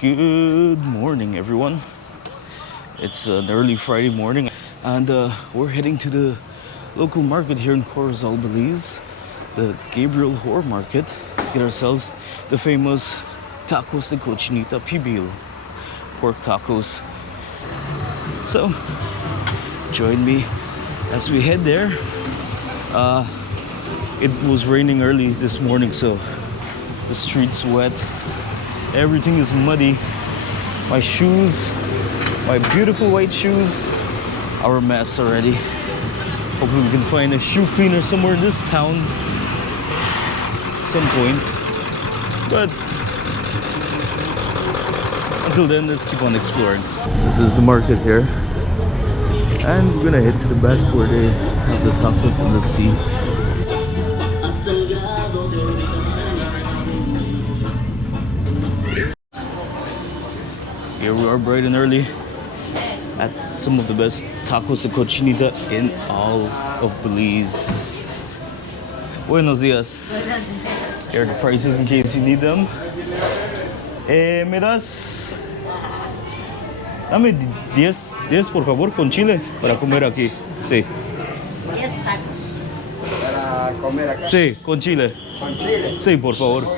Good morning, everyone. It's an early Friday morning, and we're heading to the local market here in Corozal, Belize, the Gabriel Hoare Market, to get ourselves the famous Tacos de Cochinita Pibil, pork tacos. So, join me as we head there. It was raining early this morning, so the street's wet. Everything is muddy. My shoes, my beautiful white shoes, are a mess already. Hopefully we can find a shoe cleaner somewhere in this town at some point. But until then, let's keep on exploring. This is the market here. And we're gonna head to the back where they have the tacos, and let's see. Here we are bright and early at some of the best tacos de cochinita in all of Belize. Buenos dias. Here are the prices in case you need them. Me das... Dame 10 por favor con chile para comer aquí. Sí. 10 tacos. Para comer acá. Sí, con chile. Con chile. Sí, por favor.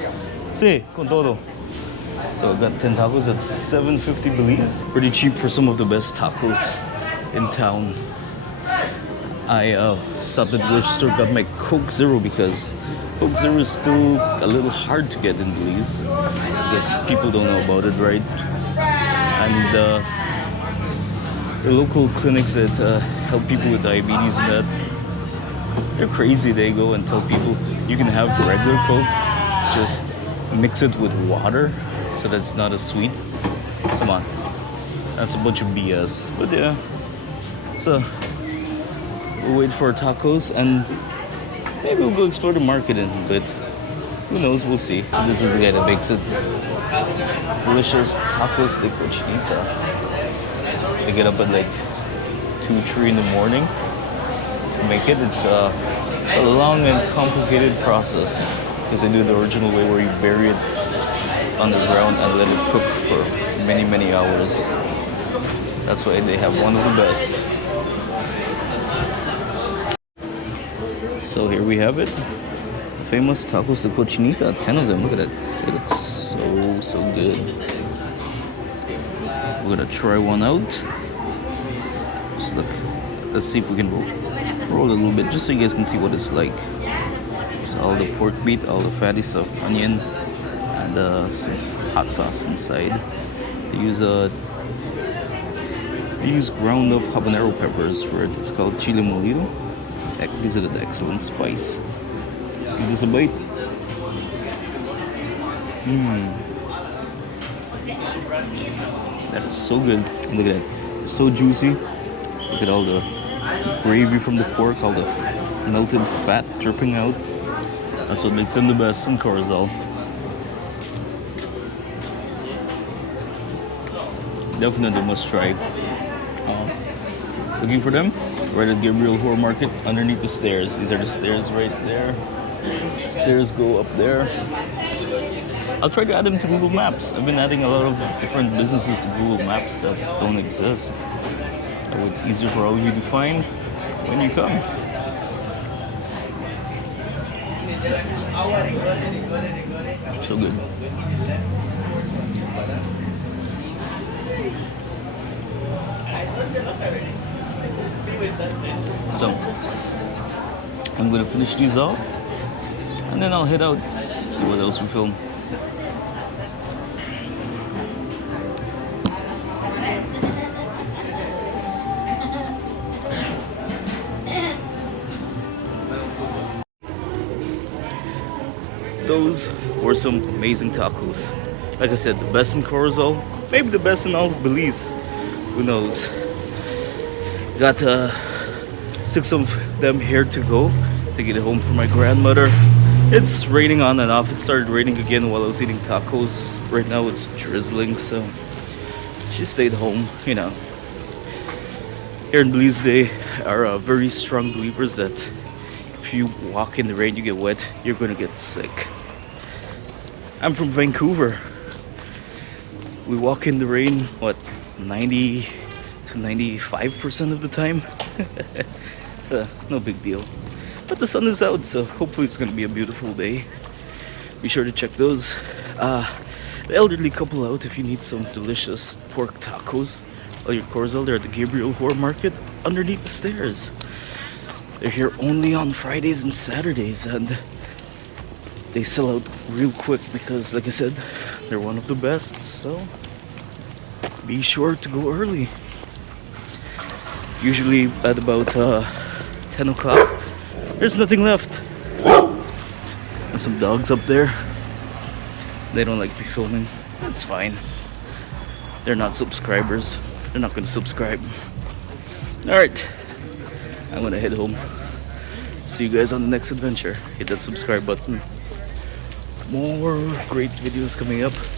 Sí, con todo. So I got 10 tacos at $7.50 Belize. Pretty cheap for some of the best tacos in town. I stopped at the grocery store, got my Coke Zero because Coke Zero is still a little hard to get in Belize. I guess people don't know about it, right? And the local clinics that help people with diabetes and that, they're crazy. They go and tell people you can have regular Coke, just mix it with water so that's not as sweet. Come on, that's a bunch of BS. But yeah, so we'll wait for our tacos and maybe we'll go explore the market in a bit. Who knows, we'll see. So this is the guy that makes it. Delicious tacos de cochinita. I get up at like 2-3 in the morning to make it. It's a long and complicated process because they do it the original way where you bury it underground and let it cook for many hours. That's why they have one of the best. So here we have it, the famous tacos de cochinita. 10 of them. Look at it. It looks so good. We're gonna try one out. Just look. Let's see if we can roll it a little bit, just so you guys can see what it's like. It's all the pork meat, all the fatty stuff, onion, and some hot sauce inside. They use ground up habanero peppers for it. It's called chile molido. That gives it an excellent spice. Let's give this a bite. That is so good. Look at that. It's so juicy. Look at all the gravy from the pork, all the melted fat dripping out. That's what makes them the best in Corozal. Definitely must try. Looking for them? Right at Gabriel Hoare Market, underneath the stairs. These are the stairs right there. Stairs go up there. I'll try to add them to Google Maps. I've been adding a lot of different businesses to Google Maps that don't exist. So it's easier for all of you to find when you come. So good. So I'm gonna finish these off and then I'll head out, see what else we film. Those were some amazing tacos. Like I said, the best in Corozal, maybe the best in all of Belize. Who knows? Got 6 of them here to go. Take it home for my grandmother. It's raining on and off. It started raining again while I was eating tacos. Right now it's drizzling, so she stayed home, you know. Here in Belize, they are very strong believers that if you walk in the rain, you get wet, you're gonna get sick. I'm from Vancouver. We walk in the rain, what, 90 to 95% of the time. So no big deal. But the sun is out, so hopefully it's gonna be a beautiful day. Be sure to check those. The elderly couple out if you need some delicious pork tacos. While you're at Corozal, they're at the Gabriel Hoare Market underneath the stairs. They're here only on Fridays and Saturdays, and they sell out real quick because, like I said, they're one of the best. So be sure to go early. Usually at about 10 o'clock, there's nothing left. And some dogs up there. They don't like me filming. That's fine. They're not subscribers. They're not gonna subscribe. Alright. I'm gonna head home. See you guys on the next adventure. Hit that subscribe button. More great videos coming up.